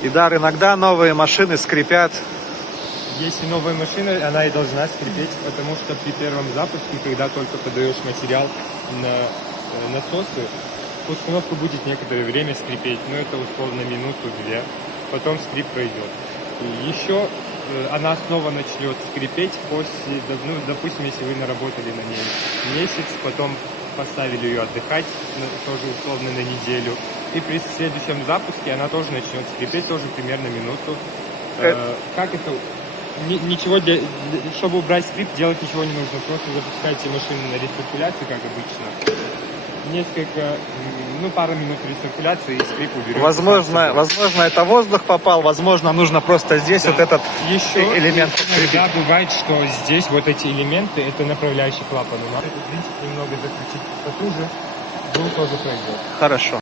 Идар, иногда новые машины скрипят. Если новая машина, она и должна скрипеть, потому что при первом запуске, когда только подаешь материал на насосы, установка будет некоторое время скрипеть, но это условно минуту-две, потом скрип пройдет. И еще она снова начнет скрипеть после, ну, допустим, если вы наработали на ней месяц, потом поставили ее отдыхать, тоже условно на неделю, и при следующем запуске она тоже начнет скрипеть, тоже примерно минуту. Как это? Ничего чтобы убрать скрип, делать ничего не нужно. Просто запускайте машину на рециркуляцию, как обычно. Несколько, пару минут рециркуляции, и скрип уберете. Возможно, это воздух попал, возможно, нужно просто здесь вот этот элемент скрипить. Иногда бывает, что здесь вот эти элементы, это направляющий клапан. Надо этот винтик немного закрутить потуже, звук тоже пройдет. Хорошо.